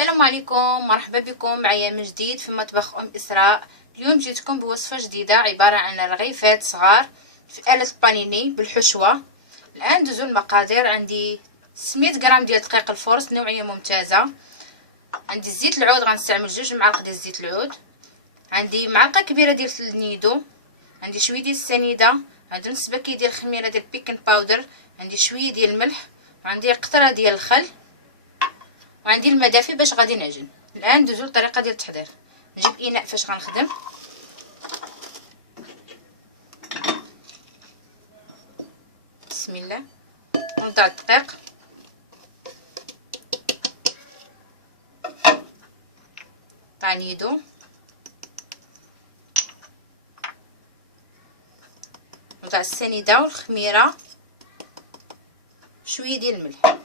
السلام عليكم، مرحبا بكم معايا من جديد في مطبخ اسراء. اليوم جيتكم بوصفه جديده عباره عن رغيفات صغار في آلة بانيني بالحشوه. الان ندوزو المقادير. عندي 600 غرام ديال دقيق الفرص نوعيه ممتازه. عندي زيت العود، غنستعمل 2 معالق ديال زيت العود. عندي معلقه كبيره ديال النيدو. عندي شويه ديال السنيده. عندي نص باكيه ديال الخميره ديال بيكن باودر. عندي شويه ديال الملح وعندي قطره ديال الخل وعندي الماء دافي باش غادي نعجن. الان ندوزو للطريقه ديال التحضير. نجيب اناء فاش غنخدم. بسم الله. ونضع الدقيق، نضع نيدو، نضع السنيده والخميره، شويه ديال الملح،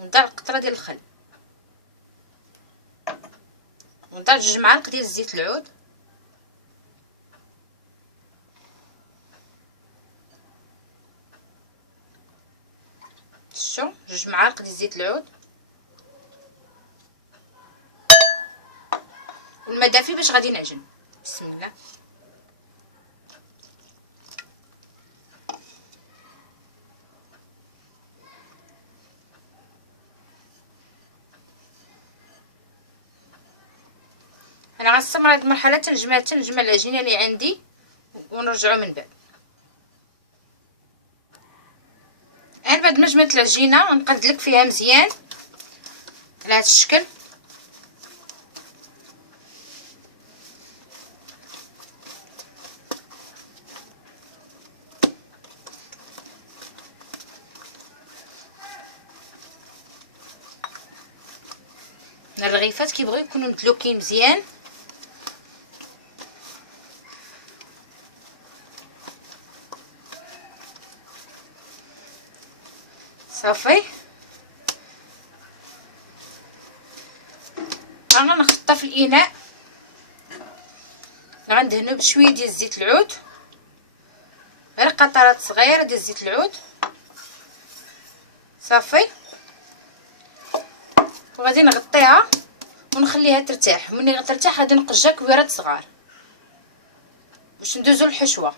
ونضع قطره ديال الخل، ونضع 2 معالق ديال زيت العود، شو 2 معالق ديال زيت العود، والماء دافي باش غادي نعجن. بسم الله. انا غنستمر هذه المرحله تنجمع العجينه اللي عندي ونرجعوا من بعد. الان بعد ما جمعت العجينه نقدلك فيها مزيان على هذا الشكل. الرغيفات كيبغيو يكونوا متلوكين مزيان. صافي، انا نخطها في الاناء. غندهنو بشويه ديال زيت العود، غير قطرات صغيره ديال زيت العود. صافي، وغادي نغطيها ونخليها ترتاح. ملي غترتاح غادي نقجها كويرات صغار باش ندوزو الحشوه.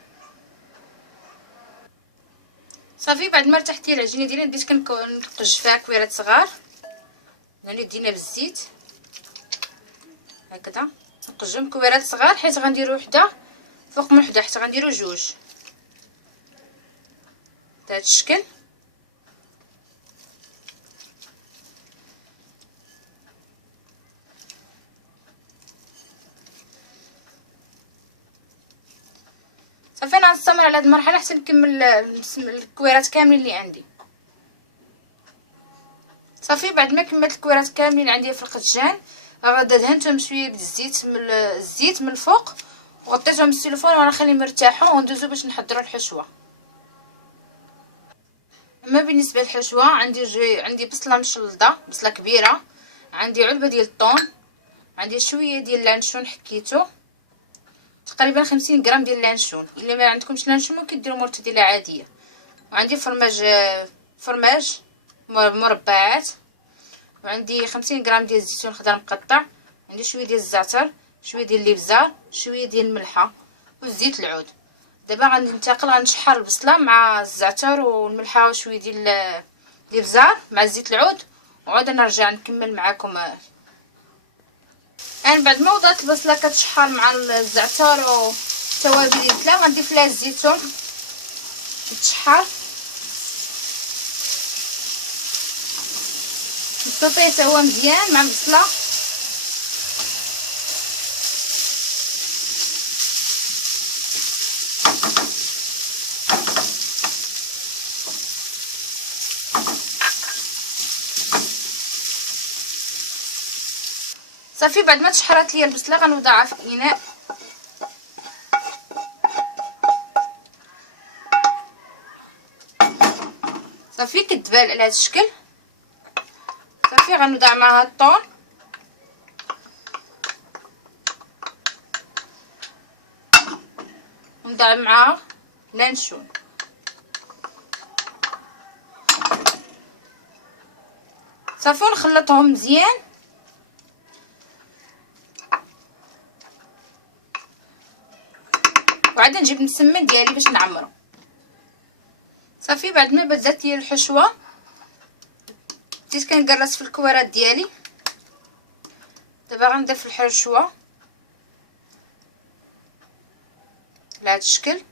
صافي، بعد ما ارتحت لي العجينه ديالي بديت كنقج فيها كويرات صغار. هنا دينا بالزيت هكذا، نقجهم كويرات صغار حيت غنديروا وحده فوق من وحده حتى غنديروا 2 بهذا الشكل. صافي، انا غنستمر على هذه المرحله حتى نكمل الكويرات كاملين اللي عندي. صافي، بعد ما كملت الكويرات كاملين عندي في القدجان، غادا دهنتهم شويه بالزيت من الفوق وغطيتهم بالسيلوفون وغنخليهم يرتاحوا وندوزو باش نحضروا الحشوه. اما بالنسبه للحشوه عندي بصله مشلضه، بصله كبيره، عندي علبه ديال الطون، عندي شويه ديال اللانشون حكيتو، تقريبا 50 غرام ديال اللانشون. الا ما عندكمش لانشون ممكن ديروا مرتديله عاديه. وعندي فرماج مربعات، وعندي 50 غرام ديال الزيتون خضر مقطع، عندي شويه ديال الزعتر، شويه ديال الابزار، شويه ديال الملحه وزيت العود. دابا غننتقل غنشحر البصله مع الزعتر والملحه وشويه ديال الابزار مع زيت العود، وعاد نرجع نكمل معكم. الان بعد ما وضعت البصله كتشحر مع الزعتر والتوابل اللي درت لها، غنضيف لها الزيتون يتشحر، نسوطيه حتى هو مزيان مع البصله. صافي، بعد ما تشحرات ليا البصله غنوضعها في الاناء. صافي، كتبال على هذا الشكل. صافي، غنوضع معها الطون، ونضع معها لانشون. صافي نخلطهم مزيان. وعاد نجيب السمن ديالي باش نعمرو. صافي بعد ما بدات لي الحشوه بديت كنقرص في الكوارات ديالي. دابا غنضيف في الحشوه على هذا الشكل.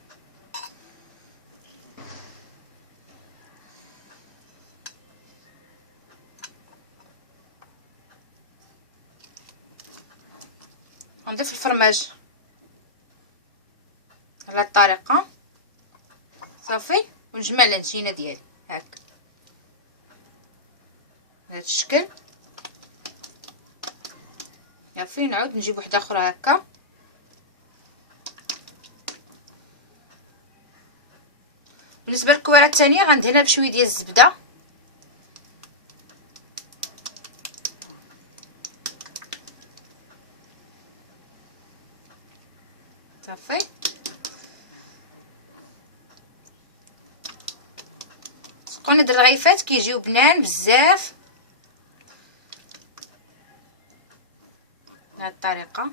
غنضيف الفرماج على هاد الطريقه. صافي ونجمع العجينه ديالي هكا بهذا الشكل. صافي نعاود نجيب وحده اخرى هكا. بالنسبه للكوارع الثانيه غندهنها بشويه ديال الزبده. صافي تكون هاد الرغيفات كيجيو بنان بزاف بهذه الطريقه.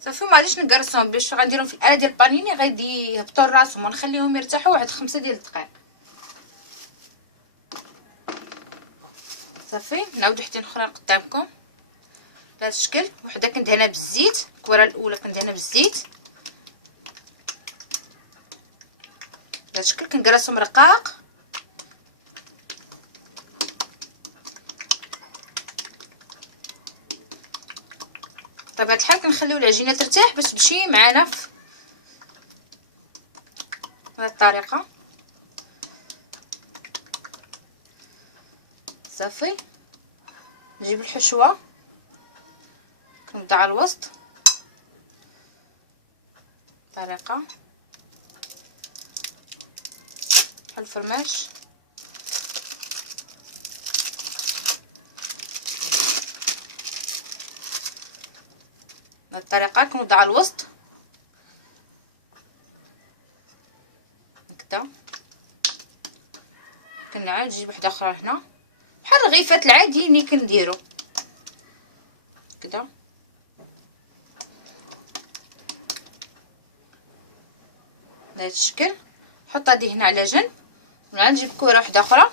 صافي ما غاديش نقرصهم باش غنديرهم في الاله ديال البانيني غادي يهبطوا راسهم ونخليهم يرتاحوا واحد 5 ديال الدقائق. صافي نعاود وحده اخرى قدامكم بهذا الشكل. وحده كندهنها بالزيت، الكوره الاولى كندهنها بالزيت بهذا الشكل. كنقرصهم رقاق. بطبيعه الحال كنخليو العجينه ترتاح باش تمشي معنا في هذه الطريقه. صافي نجيب الحشوه كنوضع على الوسط طريقه بحال الفرماج. بهذه الطريقه كنوضع على الوسط هكذا. كنعاود نجيب وحده اخرى هنا بحال الرغيفات العاديين اللي كنديرو كذا. بهذا الشكل نحط هذه هنا على جنب. ونعاود نجيب كوره وحده اخرى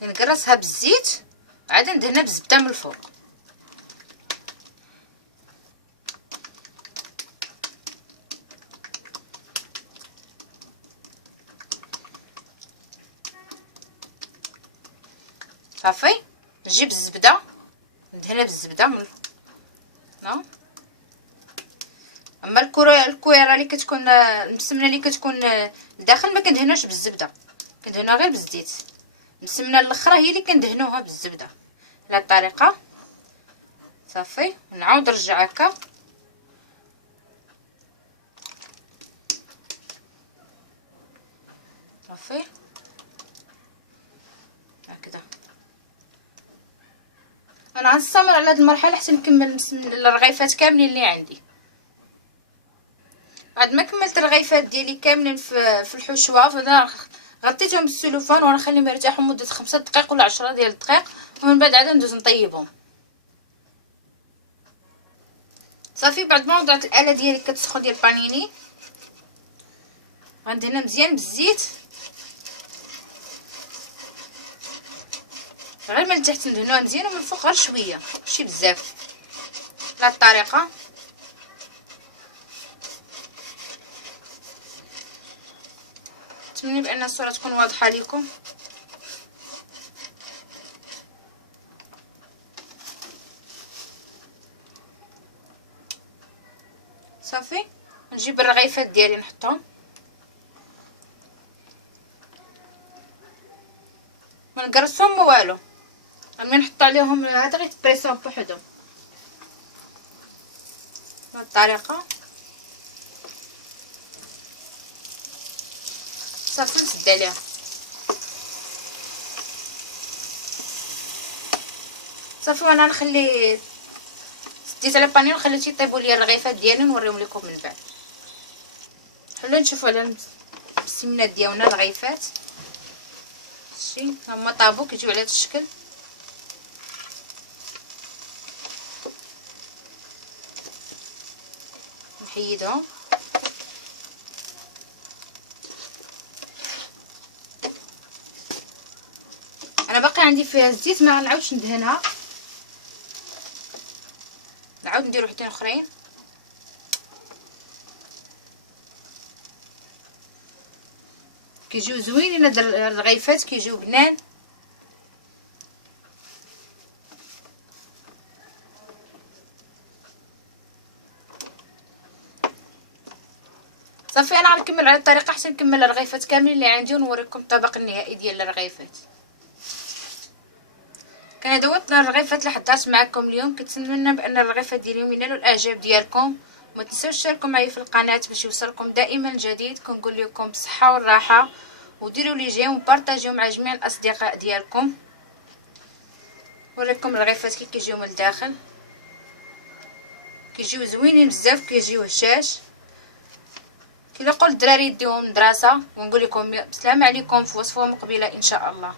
كنقرصها بالزيت عاد ندهنها بالزبده من الفوق. صافي نجيب الزبده ندهنها بالزبده من هنا. اما الكويره اللي كتكون المسمنه اللي كتكون لداخل ما كندهنوش بالزبده، كندهنوها غير بالزيت. المسمنه الاخرى هي اللي كندهنوها بالزبده على الطريقه. صافي نعاود نرجع هكا. صافي هكذا. انا غنستمر على هذه المرحله حتى نكمل الرغيفات كاملين اللي عندي. بعد ما كملت الرغيفات ديالي كاملين في الحشوه فانا غطيتهم بالسلوفان ونخليهم يرتاحوا مده 5 دقائق ولا 10 ديال الدقائق. ومن بعد عاد ندوز نطيبهم. صافي بعد ما وضعت الاله ديالي كتسخن ديال البانيني غندهنها مزيان بالزيت غير من التحت ندهنوها مزيان ومن الفوق غير شويه ماشي بزاف بهذه الطريقه. نتمنى بان الصوره تكون واضحه لكم. صافي نجيب الرغيفات ديالي نحطهم ما نقرصهم ما والو. غير نحط عليهم هذا غير بريسون بوحدهم بهذه الطريقه. صافي نسد عليها. صافي وانا نخلي ديت على بانيون وخليت يطيبوا لي الرغيفات ديالي ونوريهم لكم من بعد. حنا نشوفوا على السمنات ديالنا الرغيفات. شتي هما طابو كيجيو على هذا الشكل. نحيدهم. انا باقي عندي فيها الزيت ما غنعاودش ندهنها، نعاود ندير وحدين اخرين. كيجيو زوينين هاد الرغيفات، كيجيو بنان. صافي انا غنكمل على الطريقه حتى نكمل الرغيفات كاملين اللي عندي ونوريكم الطبق النهائي ديال الرغيفات. كندوت الرغيفات اللي حضرت معكم اليوم. كنتمنى بان الرغيفات ديال اليوم ينالوا الاعجاب ديالكم. ما تنساوش تشاركوا معايا في القناه باش يوصلكم دائما الجديد. كنقول لكم بالصحه والراحه، وديروا لي جيم وبارطاجيو مع جميع الاصدقاء ديالكم. نوريكم الرغيفات كي كيجيو من الداخل، كيجيو زوينين بزاف، كيجيو هشاش. كي نقول الدراري يديهم مدرسه. ونقول لكم السلام عليكم في وصفه مقبله ان شاء الله.